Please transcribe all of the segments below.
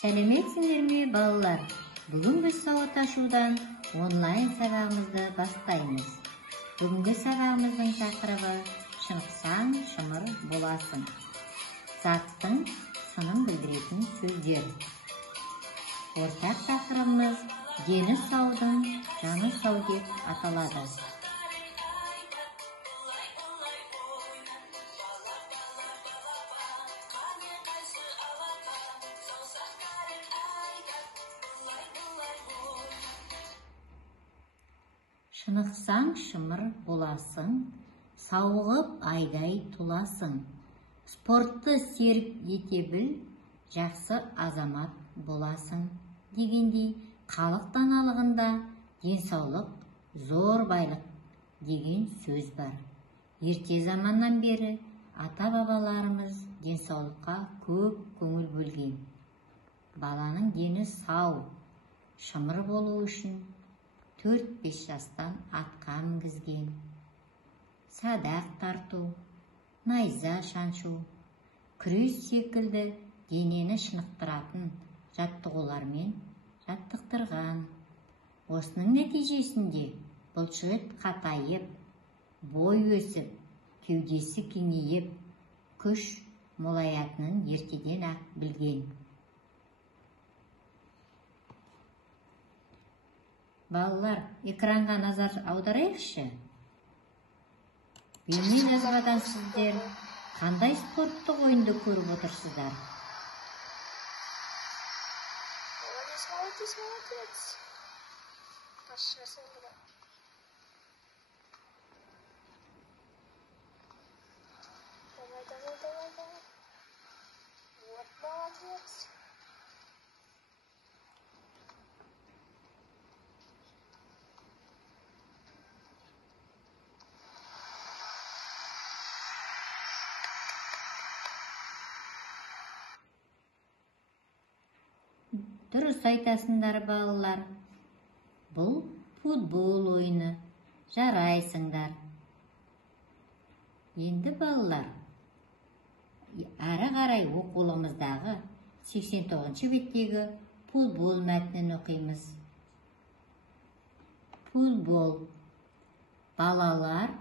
Сәлеметсіңдер ме, балалар? Бүгін біз сауатташудан онлайн сабағымызды бастаймыз. Бүгінгі сабағымыздың тақырыбы шынықсаң шымыр боласың. Заттың сынын білдіретін сөздер. Ортақ тақырыбымыз дені саудың жаны сау деп аталады. Шынықсаң шымыр боласың, сауығып айдай туласың. Спортты серік ете біл, жақсы азамат боласың. Дегендей, халық даналығында денсаулық зор байлық деген сөз бар. Ерте заманнан бері ата-бабаларымыз денсаулыққа көп көңіл бөлген. Баланың дені сау, шымыр болу үшін 4-5 жастан атқа мінгізген. Садақ тарту, найза шаншу, күрес секілді денені шынықтыратын жаттығулармен жаттықтырған. Осының нәтижесінде бұлшық қатайып, бой өсіп, кеудесі кеңейіп, күш молаятынын ертеден ақ білген. Балалар, экранға назар аударайықшы. Бейне жазбадан сіздер қандай спорттық ойынды көріп отырсыздар? Дұрыс айтасыңдар, балалар. Бұл футбол ойыны. Жарайсыңдар. Енді балалар, ары қарай оқулығымыздағы 89-ші беттегі футбол мәтінін оқимыз. Футбол. Балалар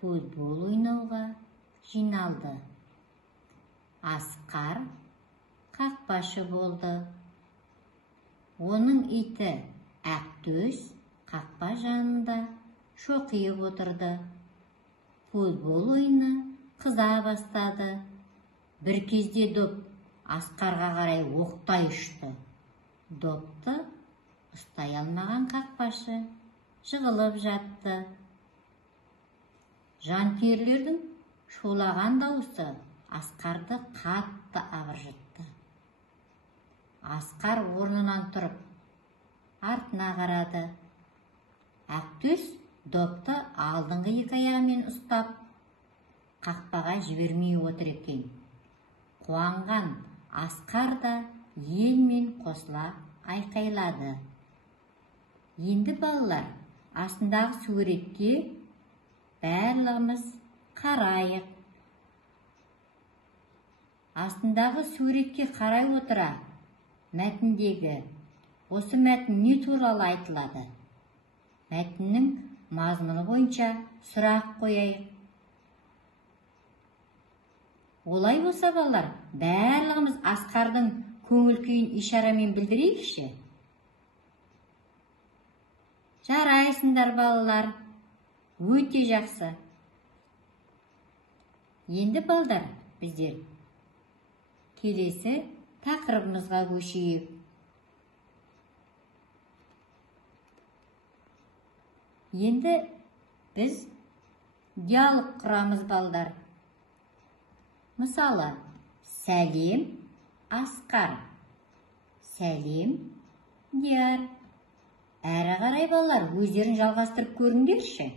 футбол ойнауға жиналды. Асқар қақпашы болды. Оның иті Ақтөс қақпа жанында шоқиып отырды. Футбол ойыны қыза бастады. Бір кезде доп Асқарға қарай оқтай ұшты. Допты ұстай алмаған қақпашы жығылып жатты. Жанкүйерлердің шулаған дауысы Асқарды қатты абыржытты. Асқар орнынан тұрып, артына қарады. Ақтөс допты алдыңғы екі аяғымен ұстап, қақпаға жібермей отыр екен. Қуанған Асқар да елмен қосыла айқайлады. Енді балалар, астындағы суретке барлығымыз қарайық. Астындағы суретке қарай отыра, мәтіндегі осы мәтін не туралы айтылады? Мәтіннің мазмұны бойынша сұрақ қойайық. Олай болса балалар, барлығымыз Асқардың көңіл күйін ишарамен білдірейікші. Жарайсыңдар балалар, өте жақсы. Енді балалар, біздер келесі тақырыбымызға көшейік. Енді біз диалог құрамыз балдар. Мысалы, сәлем Асқар, сәлем Диар. Әрі қарай балалар, өздерін жалғастырып көріңдерші.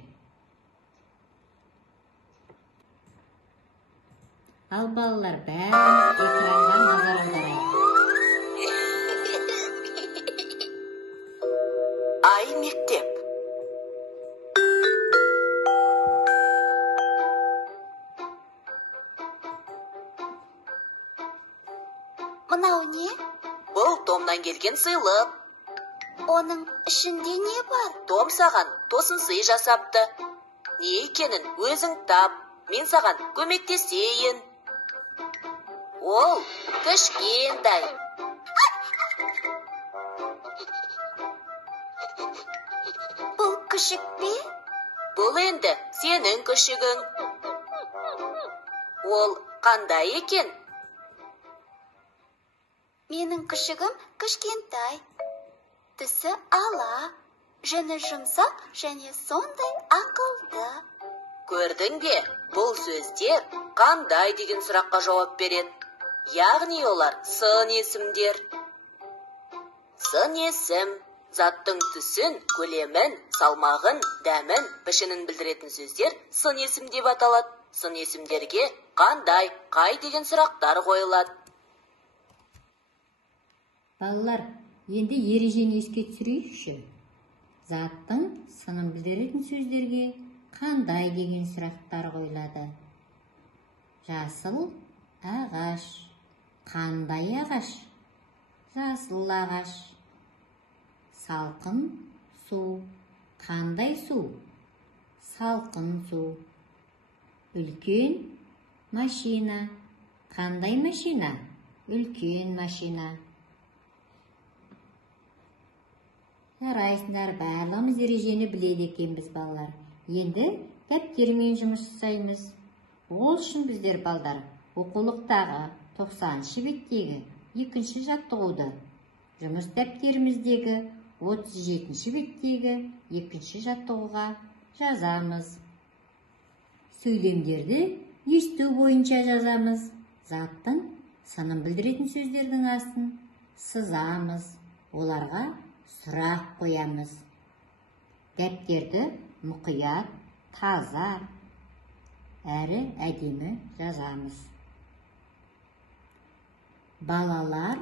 Ал балалар, бәріміз экранға назар аударайық. Ай мектеп. Мынау не? Бұл Томнан келген сыйлық. Оның ішінде не бар? Том саған тосын сый жасапты. Не екенін өзің тап, мен саған көмектесейін. Ол кішкентай. Бұл күшік пе? Бұл енді сенің күшігің. Ол қандай екен? Менің күшігім кішкентай. Түсі ала, жүні жұмсақ және сондай ақылды. Көрдің бе, бұл сөздер қандай деген сұраққа жауап береді. Яғни олар сын есімдер. Сын есім заттың түсін, көлемін, салмағын, дәмін, пішінін білдіретін сөздер сын есім деп аталады. Сын есімдерге қандай, қай деген сұрақтар қойылады. Балалар, енді ережені еске түсірейікші. Заттың сынын білдіретін сөздерге қандай деген сұрақтар қойылады. Жасыл ағаш. Қандай ағаш? Жасыл ағаш. Салқын су. Қандай су? Салқын су. Үлкен машина. Қандай машина? Үлкен машина. Жарайсыңдар, барлығымыз ережені біледі екенбіз, балалар. Енді дәптермен жұмыс жасаймыз. Ол үшін біздер, балдар, оқулықтағы 90-шы беттегі екінші жаттығуды, жұмыс дәптеріміздегі 37-ші беттегі екінші жаттығуға жазамыз. Сөйлемдерді есту бойынша жазамыз. Заттың сынын білдіретін сөздердің астын сызамыз. Оларға сұрақ қоямыз. Дәптерді мұқият, таза, әрі әдемі жазамыз. Балалар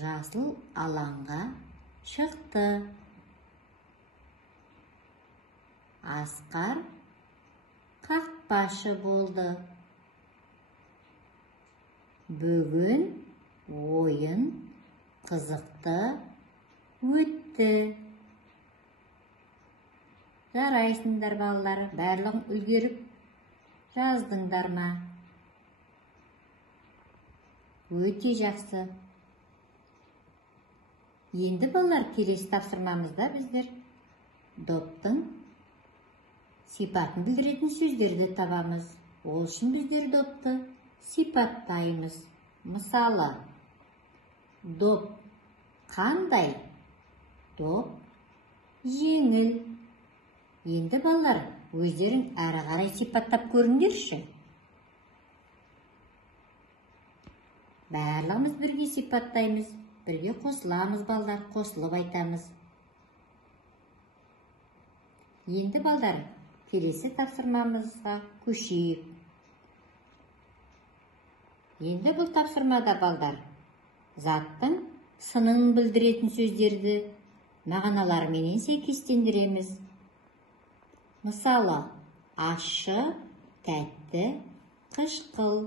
жасыл алаңға шықты. Асқар қақпашы болды. Бүгін ойын қызықты өтті. Жарайсыңдар, балалар, барлығын үлгеріп жаздыңдар ма? Өте жақсы. Енді, балалар, келесі тапсырмамызда біздер доптың сипатын білдіретін сөздерді табамыз. Ол үшін біздер допты сипаттаймыз. Мысалы, доп қандай? Доп жеңіл. Енді, балалар, өздерің әрі қарай сипаттап көріңдерші. Барлығымыз бірге сипаттаймыз, бірге қосыламыз, балдар, қосылып айтамыз. Енді, балдар, келесі тапсырмамызға көшейік. Енді бұл тапсырмада, балдар, заттың сынын білдіретін сөздерді мағыналарменен сәйкестендіреміз. Мысалы, ащы, тәтті, қышқыл.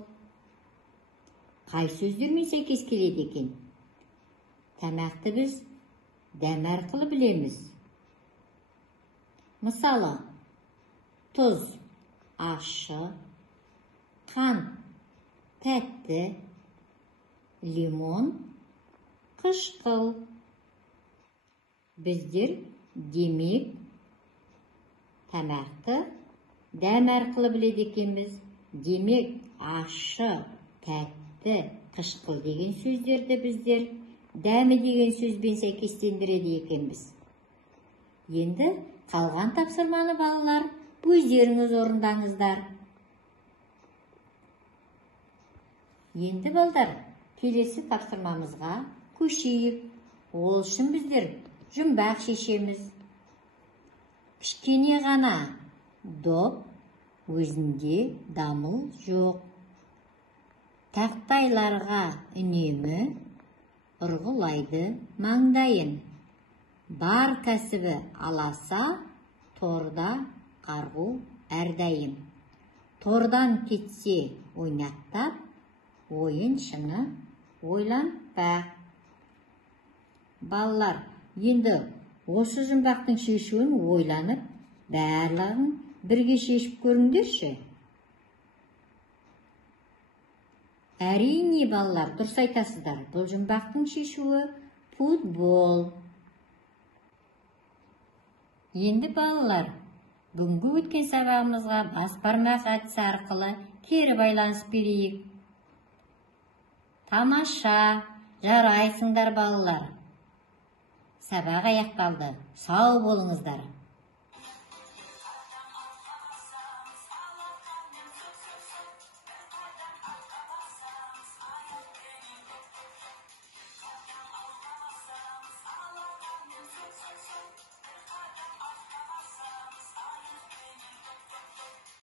Қай сөздермен сәйкес келеді екен? Тамақты біз дәм арқылы білеміз. Мысалы, тұз, ащы, қант, тәтті, лимон, қышқыл. Біздер демек тамақты дәм арқылы біледі екенбіз. Демек, ащы, тәтті, қышқыл деген сөздерді біздер дәмі деген сөзбен сәйкестендіреді екенбіз. Енді қалған тапсырманы, балалар, өздеріңіз орындаңыздар. Енді, балдар, келесі тапсырмамызға көшейік. Ол үшін біздер жұмбақ шешеміз. Кішкене ғана доп, өзінде дамыл жоқ. Тақтайларға үнемі ұрғылайды маңдайын. Бар кәсібі аласа, торда қарғу әрдайым. Тордан кетсе ойнақтап, ойын шыны ойланпа. Балалар, енді осы жұмбақтың шешуін ойланып, барлығын бірге шешіп көріңдерші. Әрине, балалар, дұрыс айтасыздар. Бұл жұмбақтың шешуі футбол. Енді балалар, бүгінгі өткен сабағымызға бас бармақ әдісі арқылы кері байланыс берейік. Тамаша, жарайсыңдар балалар. Сабақ аяқталды. Сау болыңыздар.